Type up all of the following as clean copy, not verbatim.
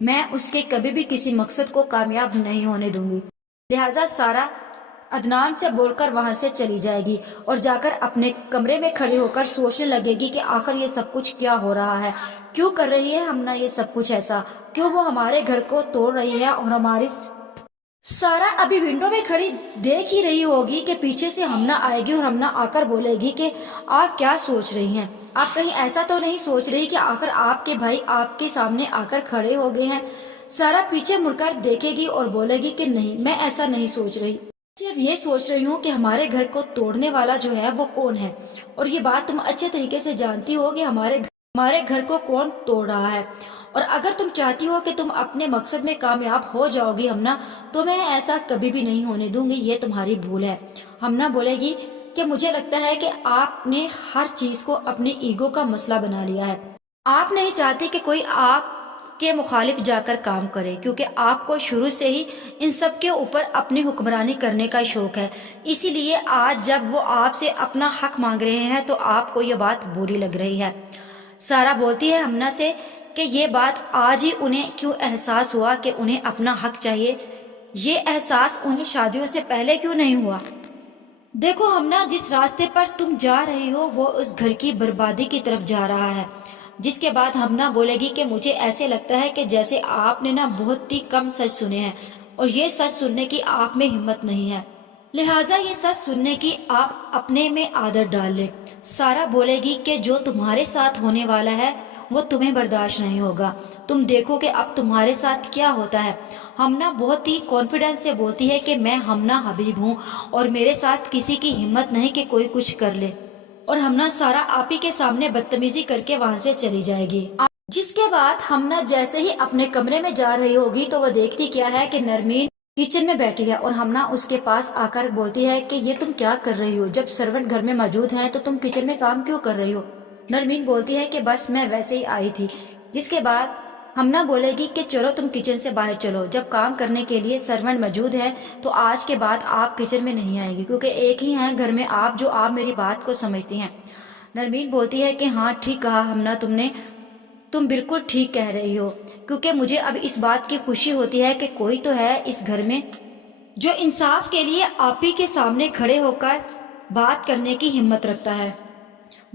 میں اس کے کبھی بھی کسی مقصد کو کامیاب نہیں ہونے دوں گی۔ لہٰذا سارا عدنان سے بول کر وہاں سے چلی جائے گی اور جا کر اپنے کمرے میں کھڑی ہو کر سوچنے لگے گی کہ آخر یہ سب کچھ کیا ہو رہا ہے، کیوں کر رہی ہے ہمنا یہ سب کچھ ایسا، کیوں وہ ہمارے گھر کو توڑ رہی ہے اور ہماری سارا ابھی ونڈو میں کھڑی دیکھ ہی رہی ہوگی کہ پیچھے سے ہمنا آئے گی اور ہمنا آ کر بولے گی کہ آپ کیا سوچ رہی ہیں، آپ کہیں ایسا تو نہیں سوچ رہی کہ آخر آپ کے بھائی آپ کے سامنے آ کر کھڑے ہو گئے ہیں۔ سارا پیچھے مڑ کر دیکھے گی اور بولے گی کہ نہیں، میں ایسا نہیں سوچ رہی، صرف یہ سوچ رہی ہوں کہ ہمارے گھر کو توڑنے والا جو ہے وہ کون ہے، اور یہ بات تم اچھے طریقے سے جانتی ہو کہ ہمارے گھر کو کون توڑ رہا ہے، اور اگر تم چاہتی ہو کہ تم اپنے مقصد میں کامیاب ہو جاؤ گی ہمنا، تو میں ایسا کبھی بھی نہیں ہونے دوں گی، یہ تمہاری بھول ہے۔ ہمنا بولے گی کہ مجھے لگتا ہے کہ آپ نے ہر چیز کو اپنی ایگو کا مسئلہ بنا لیا ہے، آپ نہیں چاہتی کہ کوئی آپ کے مخالف جا کر کام کرے، کیونکہ آپ کو شروع سے ہی ان سب کے اوپر اپنی حکمرانی کرنے کا شوق ہے، اسی لیے آج جب وہ آپ سے اپنا حق مانگ رہے ہیں تو آپ کو یہ بات بری لگ رہی ہے۔ سارا بولتی ہے ہمنا سے کہ یہ بات آج ہی انہیں کیوں احساس ہوا کہ انہیں اپنا حق چاہیے، یہ احساس انہیں شادیوں سے پہلے کیوں نہیں ہوا؟ دیکھو ہمنا، جس راستے پر تم جا رہی ہو وہ اس گھر کی بربادی کی طرف جا رہا ہے۔ جس کے بعد ہمنا بولے گی کہ مجھے ایسے لگتا ہے کہ جیسے آپ نے بہت ہی کم سچ سنے ہیں، اور یہ سچ سننے کی آپ میں ہمت نہیں ہے، لہٰذا یہ سچ سننے کی آپ اپنے میں عادت ڈال لیں۔ سارا بولے گی کہ جو تمہارے ساتھ ہونے والا ہے وہ تمہیں برداشت نہیں ہوگا، تم دیکھو کہ اب تمہارے ساتھ کیا ہوتا ہے۔ ہمنا بہت ہی کانفیڈنس سے بولتی ہے کہ میں ہمنا حبیب ہوں اور میرے ساتھ کسی کی ہمت نہیں کہ کوئی کچھ کر لے، اور ہمنا سارا آپ ہی کے سامنے بدتمیزی کر کے وہاں سے چلی جائے گی۔ جس کے بعد ہمنا جیسے ہی اپنے کمرے میں جا رہی ہوگی تو وہ دیکھتی کیا ہے کہ نرمین کچن میں بیٹھی ہے، اور ہمنا اس کے پاس آ کر بولتی ہے کہ یہ تم کیا کر رہی ہو، جب سرونٹ گھر میں موجود ہیں تو تم کچن میں کام کیوں کر رہی ہو؟ نرمین بولتی ہے کہ بس میں ویسے ہی آئی تھی۔ جس کے بعد ہمنا بولے گی کہ چلو تم کچن سے باہر چلو، جب کام کرنے کے لیے سرونٹ موجود ہے تو آج کے بعد آپ کچن میں نہیں آئے گی، کیونکہ ایک ہی ہیں گھر میں آپ جو آپ میری بات کو سمجھتی ہیں۔ نرمین بولتی ہے کہ ہاں ٹھیک کہا ہمنا تم بالکل ٹھیک کہہ رہی ہو، کیونکہ مجھے اب اس بات کی خوشی ہوتی ہے کہ کوئی تو ہے اس گھر میں جو انصاف کے لیے آپ ہی کے سامنے کھڑے ہو کر بات کرنے کی ہمت رکھتا ہے،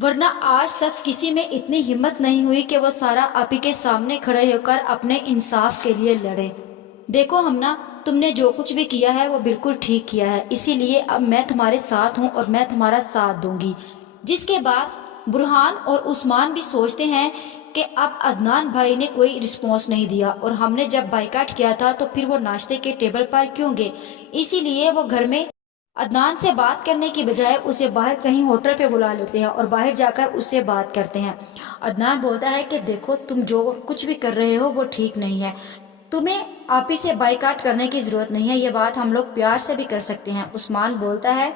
ورنہ آج تک کسی میں اتنی ہمت نہیں ہوئی کہ وہ سارا آپ ہی کے سامنے کھڑے ہو کر اپنے انصاف کے لیے لڑے۔ دیکھو ہمنا، تم نے جو کچھ بھی کیا ہے وہ بالکل ٹھیک کیا ہے، اسی لیے اب میں تمہارے ساتھ ہوں اور میں تمہارا ساتھ دوں گی۔ جس کے بعد برہان اور عثمان بھی سوچتے ہیں کہ اب عدنان بھائی نے کوئی رسپانس نہیں دیا، اور ہم نے جب بائیکاٹ کیا تھا تو پھر وہ ناشتے کے ٹیبل پر کیوں گئے، اسی لیے وہ گھر میں عدنان سے بات کرنے کی بجائے اسے باہر کہیں ہوٹل پہ بلا لیتے ہیں اور باہر جا کر اس سے بات کرتے ہیں۔ عدنان بولتا ہے کہ دیکھو تم جو کچھ بھی کر رہے ہو وہ ٹھیک نہیں ہے، تمہیں آپی سے بائیکاٹ کرنے کی ضرورت نہیں ہے، یہ بات ہم لوگ پیار سے بھی کر سکتے ہیں۔ عثمان بولتا ہے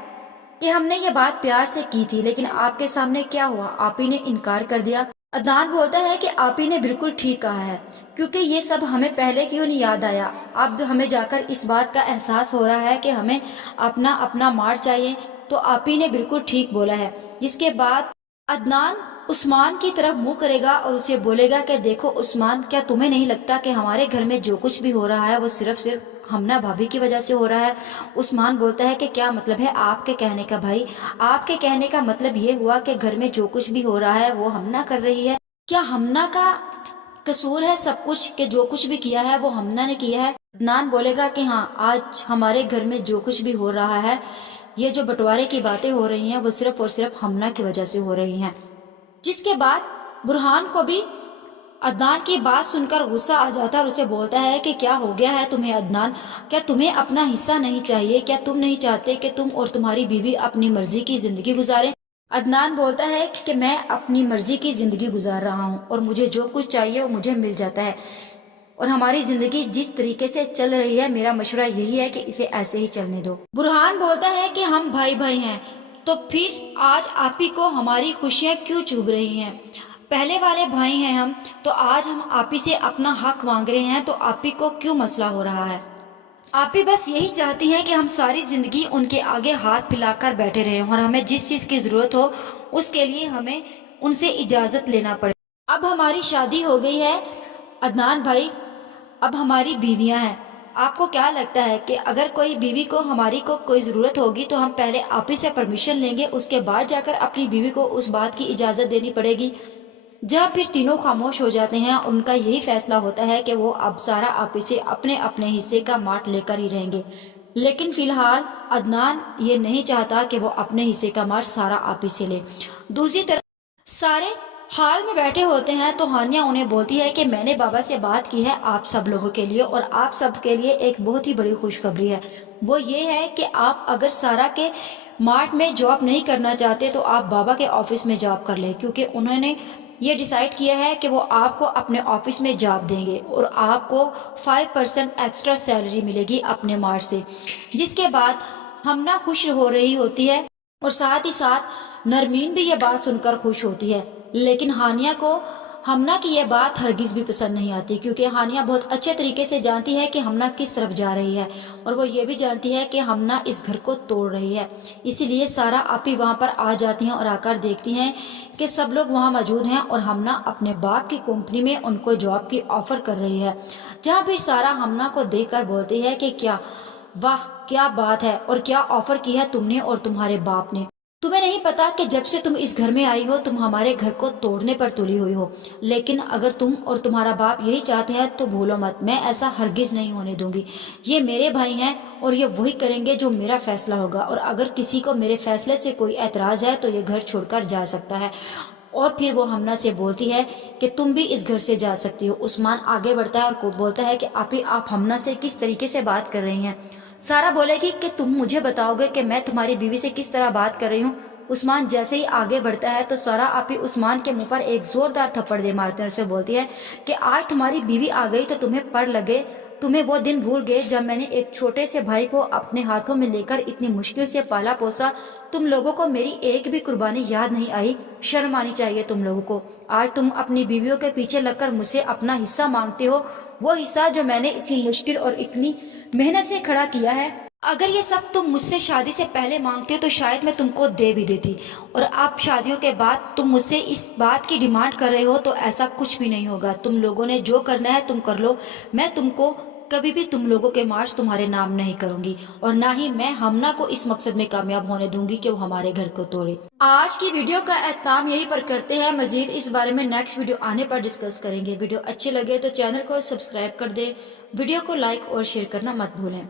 کہ ہم نے یہ بات پیار سے کی تھی، لیکن آپ کے سامنے کیا ہوا، آپی نے انکار کر دیا۔ عدنان بولتا ہے کہ آپی نے بالکل ٹھیک کہا ہے، کیونکہ یہ سب ہمیں پہلے کیوں نہیں یاد آیا، اب ہمیں جا کر اس بات کا احساس ہو رہا ہے کہ ہمیں اپنا مار چاہیے، تو آپی نے بالکل ٹھیک بولا ہے۔ جس کے بعد عدنان عثمان کی طرف منہ کرے گا اور اسے بولے گا کہ دیکھو عثمان، کیا تمہیں نہیں لگتا کہ ہمارے گھر میں جو کچھ بھی ہو رہا ہے وہ صرف ہمنا بھابھی کی وجہ سے ہو رہا ہے؟ عثمان بولتا ہے کہ کیا مطلب ہے آپ کے کہنے کا بھائی؟ آپ کے کہنے کا مطلب یہ ہوا کہ گھر میں جو کچھ بھی ہو رہا ہے وہ ہمنا کر رہی ہے؟ کیا ہمنا کا قصور ہے سب کچھ کہ جو کچھ بھی کیا ہے وہ ہمنا نے کیا ہے؟ عدنان بولے گا کہ ہاں، آج ہمارے گھر میں جو کچھ بھی ہو رہا ہے، یہ جو بٹوارے کی باتیں ہو رہی ہیں وہ صرف اور صرف ہمنا کی وجہ سے ہو رہی ہیں۔ جس کے بعد برہان کو بھی عدنان کی بات سن کر غصہ آ جاتا ہے اور اسے بولتا ہے کہ کیا ہو گیا ہے تمہیں عدنان، کیا تمہیں اپنا حصہ نہیں چاہیے؟ کیا تم نہیں چاہتے کہ تم اور تمہاری بیوی اپنی مرضی کی زندگی گزاریں؟ عدنان بولتا ہے کہ میں اپنی مرضی کی زندگی گزار رہا ہوں اور مجھے جو کچھ چاہیے وہ مجھے مل جاتا ہے، اور ہماری زندگی جس طریقے سے چل رہی ہے میرا مشورہ یہی ہے کہ اسے ایسے ہی چلنے دو۔ برہان بولتا ہے کہ ہم بھائی ہیں، تو پھر آج آپ ہی کو ہماری خوشیاں کیوں چوب رہی ہیں؟ پہلے والے بھائی ہیں ہم، تو آج ہم آپ ہی سے اپنا حق مانگ رہے ہیں، تو آپ ہی کو کیوں مسئلہ ہو رہا ہے؟ آپ ہی بس یہی چاہتی ہیں کہ ہم ساری زندگی ان کے آگے ہاتھ پھیلا کر بیٹھے رہیں، اور ہمیں جس چیز کی ضرورت ہو اس کے لیے ہمیں ان سے اجازت لینا پڑے۔ اب ہماری شادی ہو گئی ہے عدنان بھائی، اب ہماری بیویاں ہیں، آپ کو کیا لگتا ہے کہ اگر کوئی بیوی کو ہماری کو کوئی ضرورت ہوگی تو ہم پہلے آپ ہی سے پرمیشن لیں گے، اس کے بعد جا کر اپنی بیوی کو اس بات کی اجازت دینی پڑے گی؟ جہاں پھر تینوں خاموش ہو جاتے ہیں، ان کا یہی فیصلہ ہوتا ہے کہ وہ اب سارا آپی سے اپنے اپنے حصے کا ماٹ لے کر ہی رہیں گے۔ لیکن فی الحال عدنان یہ نہیں چاہتا کہ وہ اپنے حصے کا ماٹ سارا آپی سے لے۔ دوسری طرف سارے حال میں بیٹھے ہوتے ہیں تو ہانیہ انہیں بولتی ہے کہ میں نے بابا سے بات کی ہے آپ سب لوگوں کے لیے، اور آپ سب کے لیے ایک بہت ہی بڑی خوشخبری ہے۔ وہ یہ ہے کہ آپ اگر سارا کے مارٹ میں جاب نہیں کرنا چاہتے تو آپ بابا کے آفس میں جاب کر لیں، کیونکہ انہوں نے یہ ڈیسائیڈ کیا ہے کہ وہ آپ کو اپنے آفس میں جاب دیں گے اور آپ کو 5% ایکسٹرا سیلری ملے گی اپنے مارٹ سے۔ جس کے بعد ہمنا خوش ہو رہی ہوتی ہے اور ساتھ ہی ساتھ نرمین بھی یہ بات سن کر خوش ہوتی ہے، لیکن ہانیہ کو ہمنا کی یہ بات ہرگز بھی پسند نہیں آتی، کیونکہ ہانیہ بہت اچھے طریقے سے جانتی ہے کہ ہمنا کس طرف جا رہی ہے، اور وہ یہ بھی جانتی ہے کہ ہمنا اس گھر کو توڑ رہی ہے۔ اسی لیے سارا آپی وہاں پر آ جاتی ہیں اور آ کر دیکھتی ہیں کہ سب لوگ وہاں موجود ہیں اور ہمنا اپنے باپ کی کمپنی میں ان کو جاب کی آفر کر رہی ہے۔ جہاں پھر سارا ہمنا کو دیکھ کر بولتی ہے کہ کیا واہ کیا بات ہے، اور کیا آفر کی ہے تم نے اور تمہارے باپ نے؟ تمہیں نہیں پتا کہ جب سے تم اس گھر میں آئی ہو تم ہمارے گھر کو توڑنے پر تلی ہوئی ہو، لیکن اگر تم اور تمہارا باپ یہی چاہتے ہیں تو بھولو مت، میں ایسا ہرگز نہیں ہونے دوں گی۔ یہ میرے بھائی ہیں اور یہ وہی کریں گے جو میرا فیصلہ ہوگا، اور اگر کسی کو میرے فیصلے سے کوئی اعتراض ہے تو یہ گھر چھوڑ کر جا سکتا ہے۔ اور پھر وہ ہمنا سے بولتی ہے کہ تم بھی اس گھر سے جا سکتی ہو۔ عثمان آگے بڑھتا ہے اور بولتا ہے کہ آپ ہمنا سے کس طریقے سے بات کر رہی ہیں؟ سارا بولے گی کہ تم مجھے بتاؤ گے کہ میں تمہاری بیوی سے کس طرح بات کر رہی ہوں۔ عثمان جیسے ہی آگے بڑھتا ہے تو سارا آپی عثمان کے منہ پر ایک زوردار تھپڑ دے مارتے ہیں اور اسے بولتی ہے کہ آج تمہاری بیوی آ گئی تو تمہیں پڑ لگے، تمہیں وہ دن بھول گئے جب میں نے ایک چھوٹے سے بھائی کو اپنے ہاتھوں میں لے کر اتنی مشکل سے پالا پوسا۔ تم لوگوں کو میری ایک بھی قربانی یاد نہیں آئی؟ شرم آنی چاہیے تم لوگوں کو۔ آج تم اپنی بیویوں کے پیچھے لگ کر مجھ سے اپنا حصہ مانگتے ہو، وہ حصہ جو میں نے اتنی مشکل اور اتنی محنت سے کھڑا کیا ہے۔ اگر یہ سب تم مجھ سے شادی سے پہلے مانگتے تو شاید میں تم کو دے بھی دیتی، اور اب شادیوں کے بعد تم مجھ سے اس بات کی ڈیمانڈ کر رہے ہو تو ایسا کچھ بھی نہیں ہوگا۔ تم لوگوں نے جو کرنا ہے تم کر لو، میں تم کو کبھی بھی تم لوگوں کے مارچ تمہارے نام نہیں کروں گی، اور نہ ہی میں ہمنا کو اس مقصد میں کامیاب ہونے دوں گی کہ وہ ہمارے گھر کو توڑے۔ آج کی ویڈیو کا اختتام یہی پر کرتے ہیں، مزید اس بارے میں نیکسٹ ویڈیو آنے پر ڈسکس کریں گے۔ ویڈیو اچھی لگے تو چینل کو سبسکرائب کر دیں، ویڈیو کو لائک اور شیئر کرنا مت بھولیں۔